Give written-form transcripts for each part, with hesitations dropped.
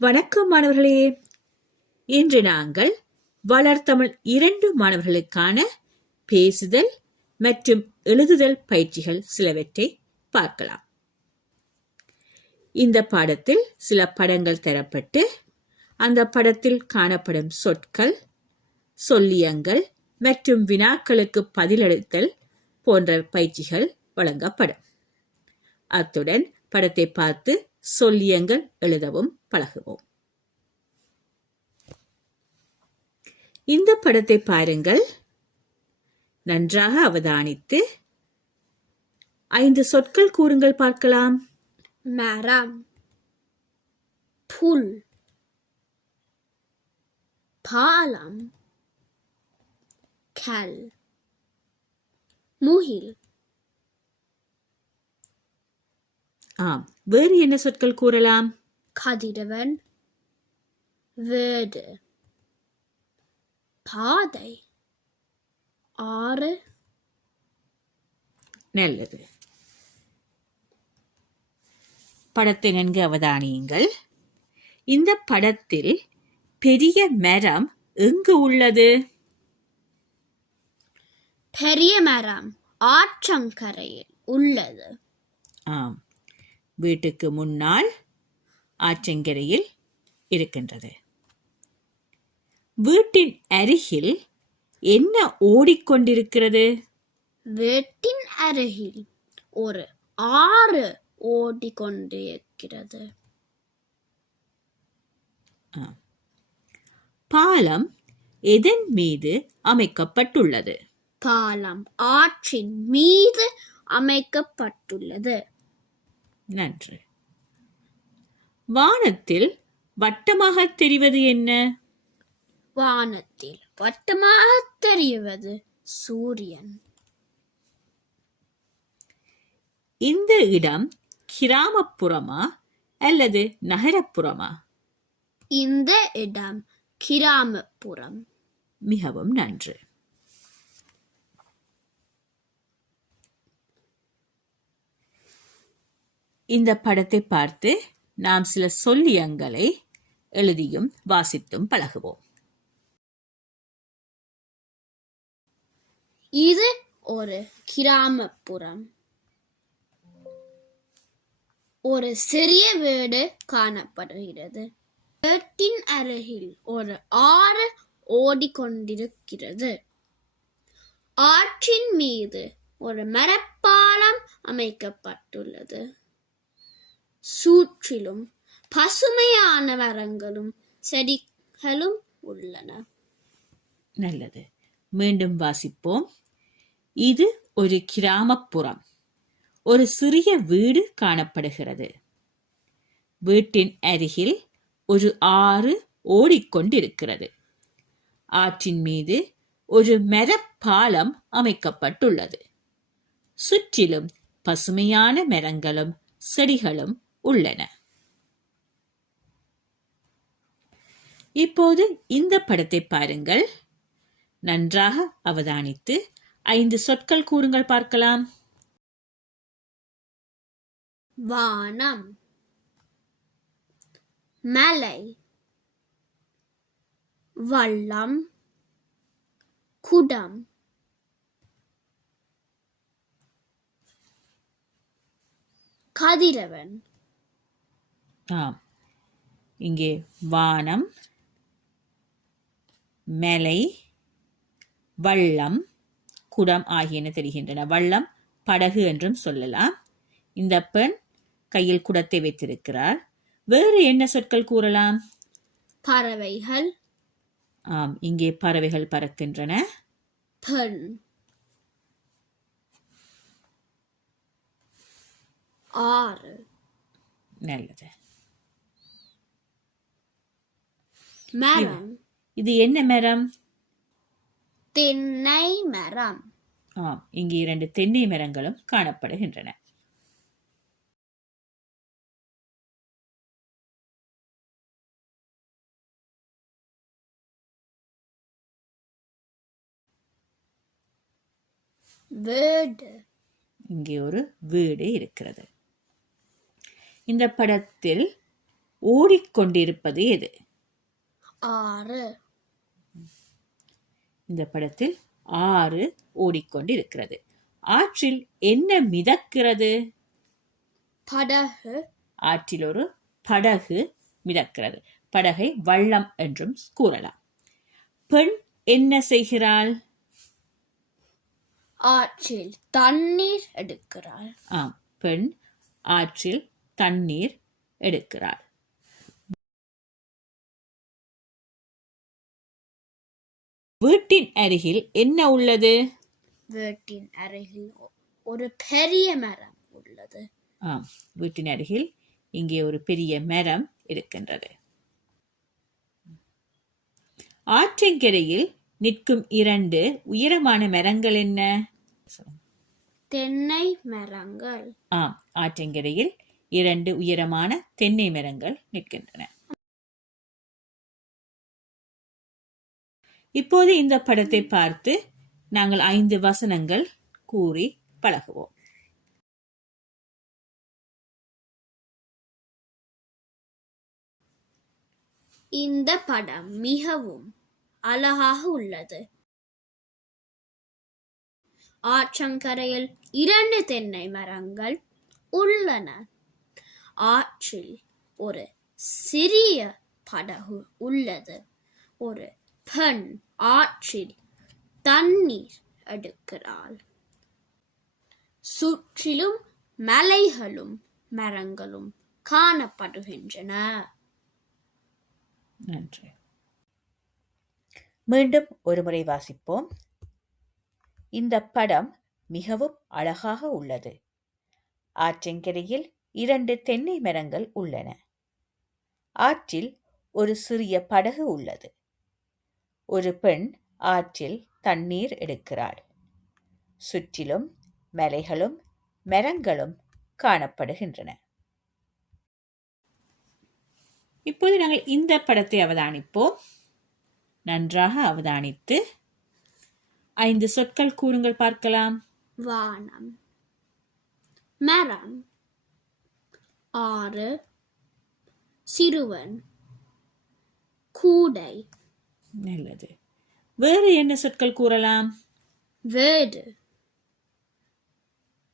வணக்கம் மாணவர்களே. இன்று நாங்கள் வளர்தமிழ் 2 மாணவர்களுக்கான பேசுதல் மற்றும் எழுதுதல் பயிற்சிகள் சிலவற்றை பார்க்கலாம். இந்த பாடத்தில் சில படங்கள் தரப்பட்டு அந்த படத்தில் காணப்படும் சொற்கள், சொல்லியங்கள் மற்றும் வினாக்களுக்கு பதிலளித்தல் போன்ற பயிற்சிகள் வழங்கப்படும். அத்துடன் படத்தை பார்த்து சொல்லியங்கள் எழுதவும் பழகுவோம். இந்த படத்தை பாருங்கள். நன்றாக அவதானித்து 5 சொற்கள் கூறுங்கள் பார்க்கலாம். மரம், புல், பாலம், கல், முகில். வேறு என்ன சொற்கள் கூறலாம்? கதிரவன், வீடு, பாதை, ஆறு. நல்லது. படத்தை நன்கு அவதானியுங்கள். இந்த படத்தில் பெரிய மரம் எங்கு உள்ளது? பெரிய மரம் ஆற்றங்கரையில் உள்ளது. வீட்டுக்கு முன்னால் ஆற்றங்கரையில் இருக்கின்றது. வீட்டின் அருகில் என்ன ஓடிக்கொண்டிருக்கிறது? வீட்டின் அருகில் ஒரு ஆறு ஓடிக்கொண்டிருக்கிறது. பாலம் எதன் மீது அமைக்கப்பட்டுள்ளது? பாலம் ஆற்றின் மீது அமைக்கப்பட்டுள்ளது. நன்று. வானத்தில் வட்டமாக தெரிவது என்ன? வானத்தில் வட்டமாக தெரிவது சூரியன். இந்த இடம் கிராமப்புறமா அல்லது நகரப்புறமா? இந்த இடம் கிராமப்புறம். மிகவும் நன்று. இந்த படத்தை பார்த்து நாம் சில சொல்லியங்களை எழுதியும் வாசித்தும் பழகுவோம். இது ஒரு கிராமப்புறம். ஒரு சிறிய வீடு காணப்படுகிறது. வீட்டின் அருகில் ஒரு ஆறு ஓடிக்கொண்டிருக்கிறது. ஆற்றின் மீது ஒரு மரப்பாலம் அமைக்கப்பட்டுள்ளது. சுற்றிலும் பசுமையான மரங்களும் செடிகளும் உள்ளன. நல்லது. மீண்டும் வாசிப்போம். இது ஒரு கிராமப்புறம். ஒரு சிறிய வீடு காணப்படுகிறது. வீட்டின் அருகில் ஒரு ஆறு ஓடிக்கொண்டிருக்கிறது. ஆற்றின் மீது ஒரு மரப்பாலம் அமைக்கப்பட்டுள்ளது. சுற்றிலும் பசுமையான மரங்களும் செடிகளும் உள்ளன. இப்போது இந்த படத்தை பாருங்கள். நன்றாக அவதானித்து 5 சொற்கள் கூறுங்கள் பார்க்கலாம். வானம், மலை, வள்ளம், குடம், கதிரவன். இங்கே வானம், மலை, வள்ளம், குடம் ஆகியன தெரிகின்றன. வள்ளம் படகு என்றும் சொல்லலாம். இந்த பெண் கையில் குடத்தை வைத்திருக்கிறார். வேறு என்ன சொற்கள் கூறலாம்? பறவைகள். இங்கே பறவைகள் பறக்கின்றன. பெண், ஆறு. நல்லது. மரம். இது என்ன மரம்? தென்னை மரம். இங்கே 2 தென்னை மரங்களும் காணப்படுகின்றன. வீடு. இங்கே ஒரு வீடு இருக்கிறது. இந்த படத்தில் ஓடிக்கொண்டிருப்பது எது? ஆறு. இந்த படத்தில் ஆறு ஓடிக்கொண்டிருக்கிறது. ஆற்றில் என்ன மிதக்கிறது? படகு. ஆற்றில் ஒரு படகு மிதக்கிறது. படகை வள்ளம் என்றும் கூறலாம். பெண் என்ன செய்கிறாள்? ஆற்றில் தண்ணீர் எடுக்கிறாள். ஆம், பெண் ஆற்றில் தண்ணீர் எடுக்கிறாள். வீட்டின் அருகில் என்ன உள்ளது? வீட்டின் அருகில் ஒரு பெரிய மரம் உள்ளது. ஆம், வீட்டின் அருகில் இங்கே ஒரு பெரிய மரம் இருக்கின்றது. ஆற்றங்கரையில் நிற்கும் இரண்டு உயரமான மரங்கள் என்ன? தென்னை மரங்கள். ஆம், ஆற்றங்கரையில் இரண்டு உயரமான தென்னை மரங்கள் நிற்கின்றன. இப்போது இந்த படத்தை பார்த்து நாங்கள் 5 வசனங்கள் கூறி பழகுவோம். இந்த படம் மிகவும் அழகாக உள்ளது. ஆற்றங்கரையில் 2 தென்னை மரங்கள் உள்ளன. ஆற்றில் ஒரு சிறிய படகு உள்ளது. ஒரு பெண் ஆற்றில் தண்ணீர் எடுக்கிறாள். சுற்றிலும் மலைகளும் மரங்களும் காணப்படுகின்றன. நன்றி. மீண்டும் ஒருமுறை வாசிப்போம். இந்த படம் மிகவும் அழகாக உள்ளது. ஆற்றங்கரையில் 2 தென்னை மரங்கள் உள்ளன. ஆற்றில் ஒரு சிறிய படகு உள்ளது. ஒரு பெண் ஆற்றில் தண்ணீர் எடுக்கிறாள். சுற்றிலும் மலைகளும் மரங்களும் காணப்படுகின்றன. இப்போது நாங்கள் இந்த படத்தை அவதானிப்போம். நன்றாக அவதானித்து 5 சொற்கள் கூறுங்கள் பார்க்கலாம். வானம், மரம், ஆறு, சிறுவன், கூடை. நல்லது. வேறு என்ன சொற்கள் கூறலாம்? வீடு,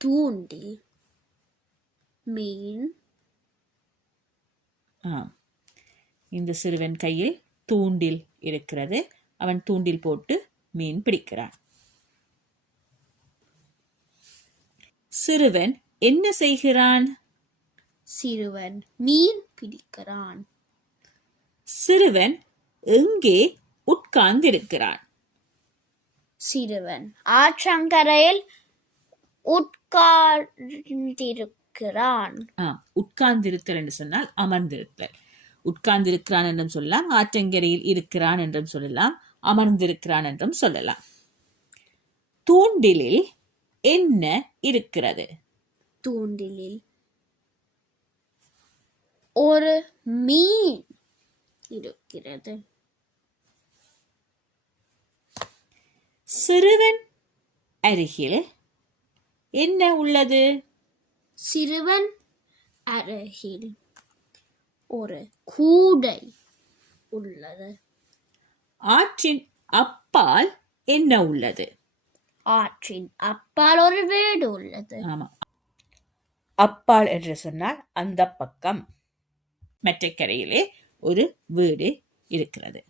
தூண்டில், மீன். ஆம், இந்த சிறுவன் கையில் தூண்டில் இருக்கிறது. அவன் தூண்டில் போட்டு மீன் பிடிக்கிறான். சிறுவன் என்ன செய்கிறான்? சிறுவன் மீன் பிடிக்கிறான். சிறுவன் எங்கே உட்கார்ந்திருக்கிறான்? சிறுவன் ஆற்றங்கரையில் உட்கார்ந்திருக்கிறான். உட்கார்ந்திருத்தல் என்று சொன்னால் அமர்ந்திருத்தல். உட்கார்ந்திருக்கிறான் என்றும் சொல்லலாம், ஆற்றங்கரையில் இருக்கிறான் என்றும் சொல்லலாம், அமர்ந்திருக்கிறான் என்றும் சொல்லலாம். தூண்டிலில் என்ன இருக்கிறது? தூண்டிலில் ஒரு மீன் இருக்கிறது. சிறுவன் அருகில் என்ன உள்ளது? சிறுவன் அருகில் ஒரு கூடை உள்ளது. ஆற்றின் அப்பால் என்ன உள்ளது? ஆற்றின் அப்பால் ஒரு வீடு உள்ளது. ஆமா, அப்பால் என்று சொன்னால் அந்த பக்கம், மற்ற கரையிலே ஒரு வீடு இருக்கிறது.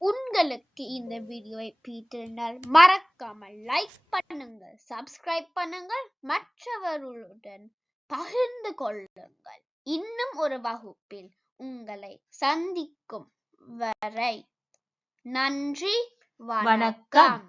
உங்களுக்கு இந்த வீடியோவை பிடித்திருந்தால் மறக்காமல் லைக் பண்ணுங்கள், சப்ஸ்கிரைப் பண்ணுங்கள், மற்றவர்களுடன் பகிர்ந்து கொள்ளுங்கள். இன்னும் ஒரு வகுப்பில் உங்களை சந்திக்கும் வரை நன்றி, வணக்கம்.